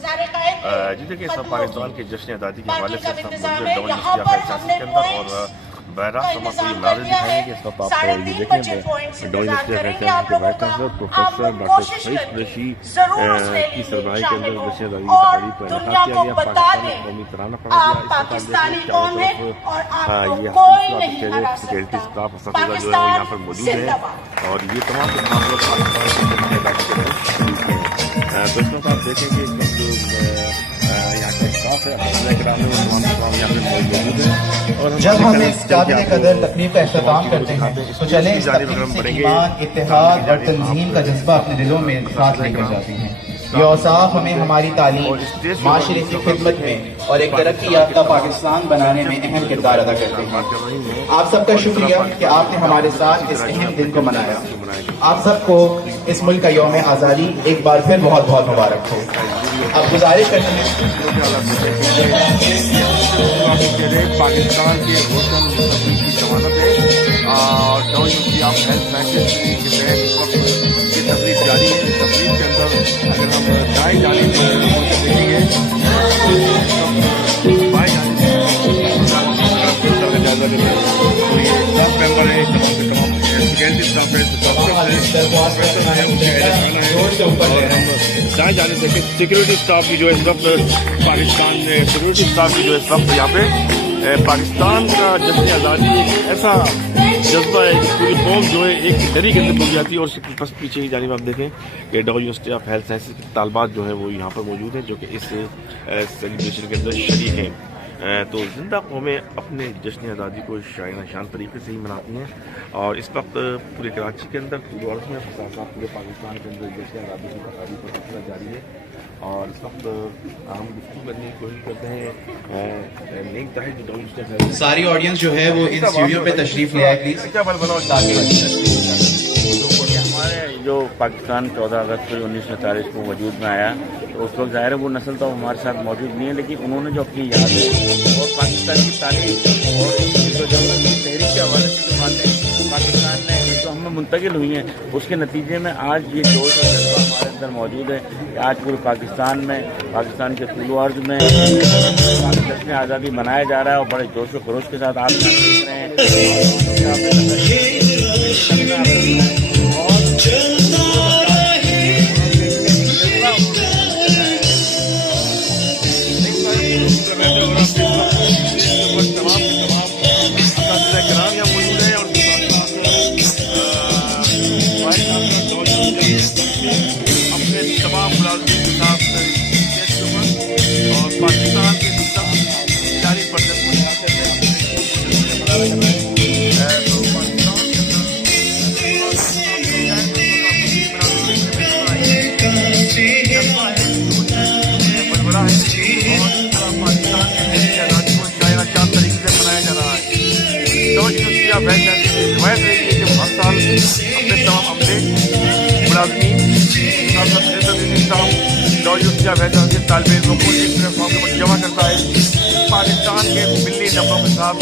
ساتھیوں جی دیکھیں سب پاکستان کے جشن آزادی کے حوالے سے سب کے اندر اور براہ راست ہم آپ کو یہ مناظر دکھائیں گے. اس وقت آپ یہ دیکھیں ڈبل انڈسٹریل کے وائس چانسلر پروفیسر ڈاکٹر سعید قریشی کی سربراہی کے اندر جشن آزادی کی تقریب کا انعقاد کیا گیا. پاکستان میں قومی ترانہ پڑھا گیا. اس وقت چاروں طرف سیکورٹی اسٹاف اساتذہ جو ہے وہ یہاں پر موجود ہیں اور یہ تمام لوگ پاکستان کے تو اس وقت آپ دیکھیں کہ جو یہاں کا اسٹاف ہے تمام یہاں پہ موجود ہیں. اور جب ہم اس قابل قدر تقریب کا اختتام کرتے ہیں تو چلیں اس تقریب سے ایمان، اتحاد اور تنظیم کا جذبہ اپنے دلوں میں ساتھ لے کر جاتے ہیں. یہ اوصاف ہمیں ہماری تعلیم، معاشرے کی خدمت میں اور ایک ترقی یافتہ پاکستان بنانے میں اہم کردار ادا کرتے ہیں. آپ سب کا شکریہ کہ آپ نے ہمارے ساتھ اس اہم دن کو منایا. آپ سب کو اس ملک کا یوم آزادی ایک بار پھر بہت بہت مبارک ہو. اب گزارش کرتے ہیں پاکستان کے روشن مستقبل کی ضمانت ہے اور یونیورسٹی آف ہیلتھ سائنسز کے تحت اس وقت یہ تقریب جاری ہے. اس تقریب کے اندر اگر ہم دائیں جانب دیکھیں گے بائیں جانب جائزہ لیتے ہیں تو یہ 10 ممبر ہیں تمام کے تمام سیکورٹی اسٹاف ہے دائیں جانب دیکھیں سیکورٹی اسٹاف کی جو ہے اس وقت پاکستان میں سیکورٹی اسٹاف کی جو ہے اس وقت یہاں پہ پاکستان کا جشن آزادی ایک ایسا جذبہ ہے کہ پوری قوم جو ہے ایک ڈری کے اندر پڑ جاتی ہے. اور بس پیچھے کی جانب آپ دیکھیں کہ double university of Health sciences کے طالبات جو ہیں وہ یہاں پر موجود ہیں جو کہ اس سیلیبریشن کے اندر شریک ہیں. تو زندہ قومیں اپنے جشن آزادی کو شان طریقے سے ہی مناتی ہیں اور اس وقت پورے کراچی کے اندر پورے عرض میں پورے پاکستان کے اندر جشن آزادی کی تقریب کا سلسلہ جاری ہے. اور اس وقت ہم گفتگو کرنے کی کوشش کرتے ہیں نیک تحت ساری آڈینس جو ہے وہ ان اسٹوڈیو پہ تشریف لے آئے پلیز. ہمارے جو پاکستان 14 اگست 1947 کو وجود میں آیا تو اس وقت ظاہر ہے وہ نسل تو ہمارے ساتھ موجود نہیں ہے لیکن انہوں نے جو اپنی یادیں اور پاکستان کی تاریخ اور تحریک کے حوالے سے جو باتیں پاکستان نے جو ہم میں منتقل ہوئی ہیں اس کے نتیجے میں آج یہ جوش اور جذبہ ہمارے اندر موجود ہے کہ آج پورے پاکستان میں پاکستان کے طول و عرض میں جشن آزادی منایا جا رہا ہے اور بڑے جوش و خروش کے ساتھ آپ دیکھ رہے ہیں. روایت رہی ہے کہ ہر سال اپنے تمام عملے ملازمین یونیورسٹی طالب علموں کو ایک پلیٹ فارم کے اوپر جمع کرتا ہے. پاکستان کے ملی نمبروں کے ساتھ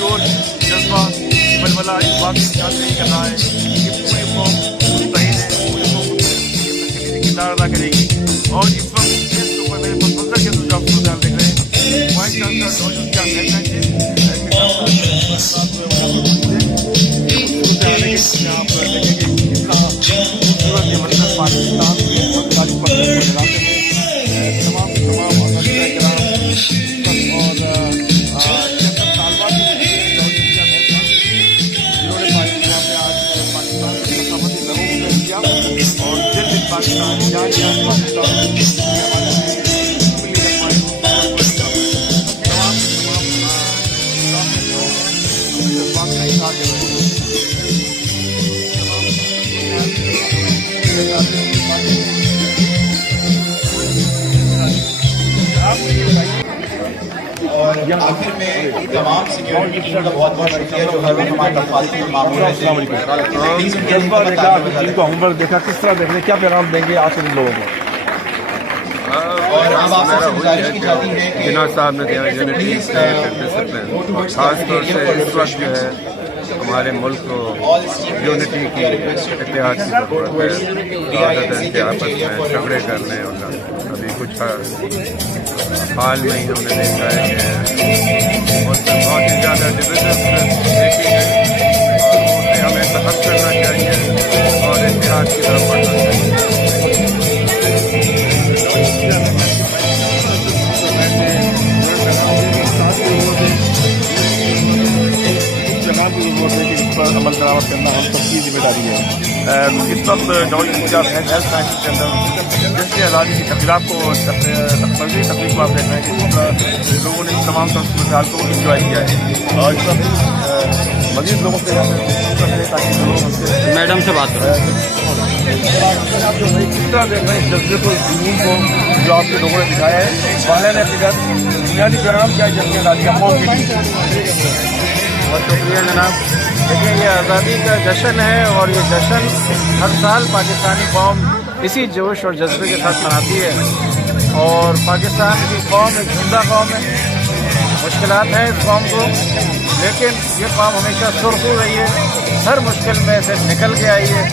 جوش جذبہ بلبلہ اس بات کی خیال نہیں کر رہا ہے کہ پوری قوم متحد ہے, پوری قوم کردار ادا کرے گی. اور اس وقت اس اوپر میرے پس منظر کے اندر جو آپ کو دیکھ رہے ہیں وائس چانسلر پاکستان کے تمام اور آخر میں تمام سیکیورٹی ٹیم کا بہت بہت شکریہ جو ہر وقت ہمارے تفاصیل میں معمول رہتے ہیں. کو ہوم ورک دیکھا کس طرح دیکھنے کیا پیغام دیں گے آپ سب لوگوں کو؟ اور اب آپ سے گزارش کی جاتی ہے کہ جناب صاحب نے خاص طور سے اس وقت جو ہے ہمارے ملک کو یونٹی کی اتحاد کی ضرورت ہے. عادت ہے کہ آپس میں جھگڑے کرنے اور ابھی کچھ حال میں ہی ہم نے دیکھا ہے کہ ملک میں بہت ہی زیادہ ڈویژن دیکھی ہے اور اسے ہمیں ختم کرنا چاہیے اور اتحاد کی طرف بڑھنا چاہیے. عمل درآمد کرنا ہم سب کی ذمہ داری ہے. اس وقت ہیلتھ سائنس کے اندر جس کی آزادی کی تقریبات کو تقریب کو آپ دیکھ رہے ہیں کہ لوگوں نے تمام صورتحال کو انجوائے کیا ہے اور اس وقت مزید لوگوں سے میڈم سے بات کریں. آپ جو کس طرح دیکھ رہے ہیں جذبے کو جنون کو جو آپ کے لوگوں نے دکھایا ہے والا نے فکر بنیادی پیغام کیا ہے جس کی آزادی کا قوم کے لیے. بہت شکریہ جناب. دیکھیے یہ آزادی کا جشن ہے اور یہ جشن ہر سال پاکستانی قوم اسی جوش اور جذبے کے ساتھ مناتی ہے اور پاکستان کی قوم ایک زندہ قوم ہے. مشکلات ہیں اس قوم کو لیکن یہ قوم ہمیشہ سرخرو رہی ہے, ہر مشکل میں سے نکل کے آئی ہے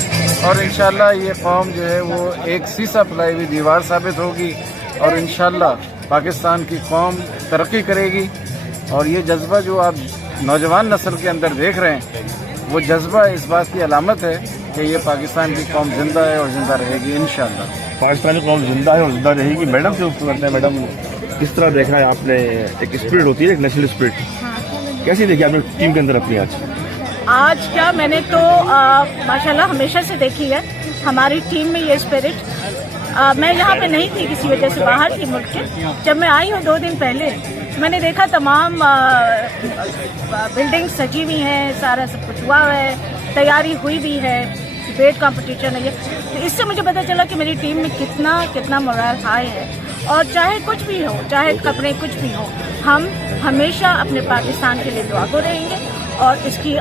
اور انشاءاللہ یہ قوم جو ہے وہ ایک سیسا پلائی ہوئی دیوار ثابت ہوگی اور انشاءاللہ پاکستان کی قوم ترقی کرے گی. اور یہ جذبہ جو آپ نوجوان نسل کے اندر دیکھ رہے ہیں وہ جذبہ اس بات کی علامت ہے کہ یہ پاکستان کی قوم زندہ ہے اور زندہ رہے گی انشاءاللہ. پاکستانی قوم زندہ ہے اور زندہ رہے گی. میڈم سے گفتگو کرتے ہیں. میڈم کس طرح دیکھا ہے آپ نے ایک اسپرٹ ہوتی ہے ایک نیشنل اسپرٹ, کیسی دیکھی آپ نے ٹیم کے اندر اپنی آج کیا میں نے تو ماشاءاللہ ہمیشہ سے دیکھی ہے ہماری ٹیم میں یہ اسپرٹ. میں یہاں پہ نہیں تھی کسی وجہ سے باہر تھی ملک کے. جب میں آئی ہوں 2 دن پہلے میں نے دیکھا تمام بلڈنگ سجی ہوئی ہیں, سارا سب کچھ ہوا ہے, تیاری ہوئی بھی ہے, ڈبیٹ کمپٹیشن ہے یہ. تو اس سے مجھے پتہ چلا کہ میری ٹیم میں کتنا مورال ہائی ہے اور چاہے کچھ بھی ہو, چاہے خبریں کچھ بھی ہو, ہم ہمیشہ اپنے پاکستان کے لیے دعا گو رہیں گے اور اس کی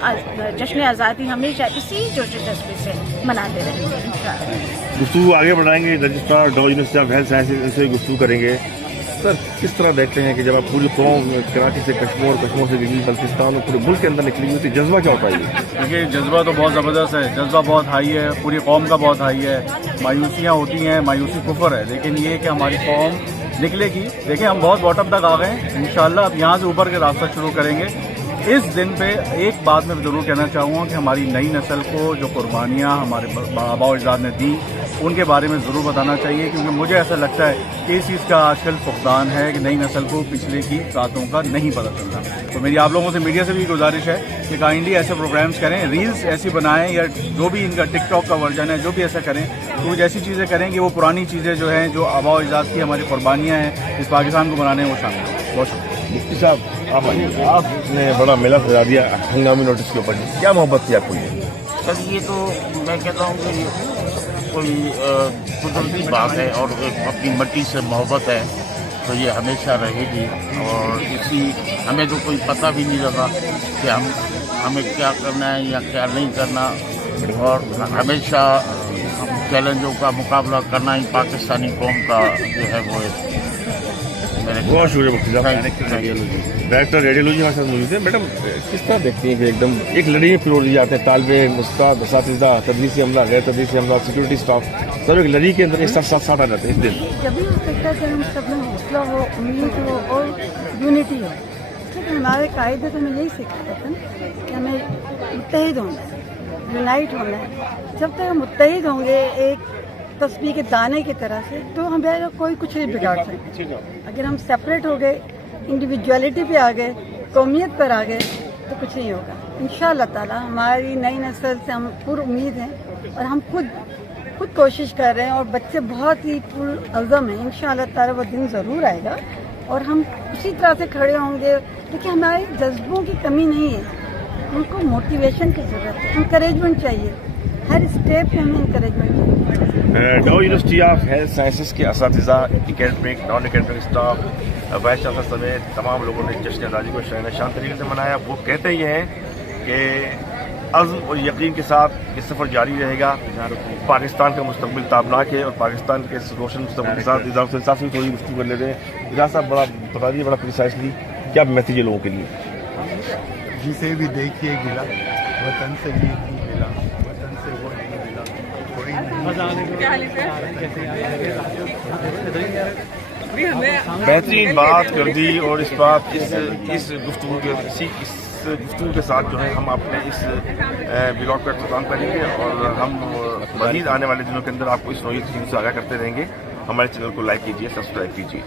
جشن آزادی ہمیشہ اسی جوش و جذبے سے مناتے رہیں گے انشاءاللہ. گفتگو آگے بڑھائیں گے. Registrar Dow University of Health Sciences سے گفتگو کریں گے. سر کس طرح دیکھتے ہیں کہ جب آپ پوری قوم کراچی سے کشمیر سے بلتستان اور پورے ملک کے اندر نکلی ہوئی جذبہ کیا ہوتا ہے؟ دیکھیے جذبہ تو بہت زبردست ہے, جذبہ بہت ہائی ہے, پوری قوم کا بہت ہائی ہے. مایوسیاں ہوتی ہیں, مایوسی کفر ہے, لیکن یہ کہ ہماری قوم نکلے گی. دیکھیں ہم بہت باٹم تک آ گئے ہیں, انشاءاللہ اب یہاں سے اوپر کے راستہ شروع کریں گے. اس دن پہ ایک بات میں ضرور کہنا چاہوں گا کہ ہماری نئی نسل کو جو قربانیاں ہمارے آباء و اجداد نے دی ان کے بارے میں ضرور بتانا چاہیے, کیونکہ مجھے ایسا لگتا ہے کہ اس چیز کا آج کل فقدان ہے کہ نئی نسل کو پچھلے کی باتوں کا نہیں پتہ چلتا. تو میری آپ لوگوں سے میڈیا سے بھی گزارش ہے کہ کائنڈلی ایسے پروگرامز کریں, ریلز ایسی بنائیں یا جو بھی ان کا ٹک ٹاک کا ورژن ہے جو بھی ایسا کریں تو وہ ایسی چیزیں کریں کہ وہ پرانی چیزیں جو ہیں جو آباء و اجداد کی ہماری قربانیاں ہیں اس پاکستان کو بنانے میں وہ شامل ہیں. بہت شکریہ. مفتی صاحب آپ نے بڑا میلہ سجا دیا ہنگامی نوٹس کے اوپر, کیا محبت تھی آپ کو؟ یہ سر یہ تو میں کہتا ہوں کہ کوئی قدرتی بات ہے اور اپنی مٹی سے محبت ہے تو یہ ہمیشہ رہے گی. اور ہمیں تو کوئی پتہ بھی نہیں لگا کہ ہمیں کیا کرنا ہے یا کیا نہیں کرنا, اور ہمیشہ چیلنجوں کا مقابلہ کرنا ہی پاکستانی قوم کا جو ہے وہ بہت شکریہ مفتی صاحب. ڈائریکٹر ریڈیولوجی ہمارے ساتھ موجود ہیں. میڈم کس طرح دیکھتی ہیں کہ ایک دم ایک لڑائی میں پھر جاتے ہیں طالب علم, استاد, اساتذہ, تدریسی عملہ, غیر تدریسی عملہ, سیکورٹی اسٹاف, سب ایک لڑائی کے اندر ایک ساتھ آ جاتے ہیں اس دن؟ جب بھی ہو سکتا ہے کہ ہم سب میں حوصلہ ہو, امید ہو اور یونٹی ہو. اس لیے ہمارے قائد تو ہمیں یہی سکھاتے تھے کہ ہمیں متحد ہونا ہے, یونائٹ ہونا ہے. جب تک ہم متحد ہوں گے ایک تسبیح کے دانے کی طرح سے تو ہمیں کوئی کچھ نہیں بگاڑ سکتا. اگر ہم سپریٹ ہو گئے, انڈیویجولیٹی پہ آ گئے, قومیت پر آ گئے تو کچھ نہیں ہوگا. انشاءاللہ تعالی ہماری نئی نسل سے ہم پر امید ہیں اور ہم خود کوشش کر رہے ہیں اور بچے بہت ہی پرعزم ہیں. انشاءاللہ تعالی وہ دن ضرور آئے گا اور ہم اسی طرح سے کھڑے ہوں گے, کیونکہ ہمارے جذبوں کی کمی نہیں ہے, ان کو موٹیویشن کی ضرورت ہے, انکریجمنٹ چاہیے. ہر اسٹیپ پہ ہمیں انکریجمنٹ چاہیے. ڈاؤ یونیورسٹی آف ہیلتھ سائنسز کے اساتذہ, academic, naan academic staff, vice chancellor سمیت تمام لوگوں نے جشن آزادی کو شان طریقے سے منایا. وہ کہتے یہ ہیں کہ عزم اور یقین کے ساتھ یہ سفر جاری رہے گا. پاکستان کا مستقبل تابناک ہے اور پاکستان کے روشن مستقبل کے ساتھ اضافہ صاحب سے تھوڑی گفتگو کر لیتے ہیں. اجاز صاحب بڑا بتا دیجیے, بڑا پریسائزلی کیا میسیج ہے لوگوں کے لیے؟ جسے بھی دیکھیے گلا, وطن سے بھی ملا, وطن سے وہ نہیں ملا, کوئی نہیں بہترین بات کر دی، اور اس گفتگو کے ساتھ جو ہے ہم اپنے اس بلاگ کا اختتام کریں گے، اور ہم مزید آنے والے دنوں کے اندر آپ کو اس نوعیت کی چیزوں سے آگاہ کرتے رہیں گے. ہمارے چینل کو لائک کیجیے، سبسکرائب کیجیے.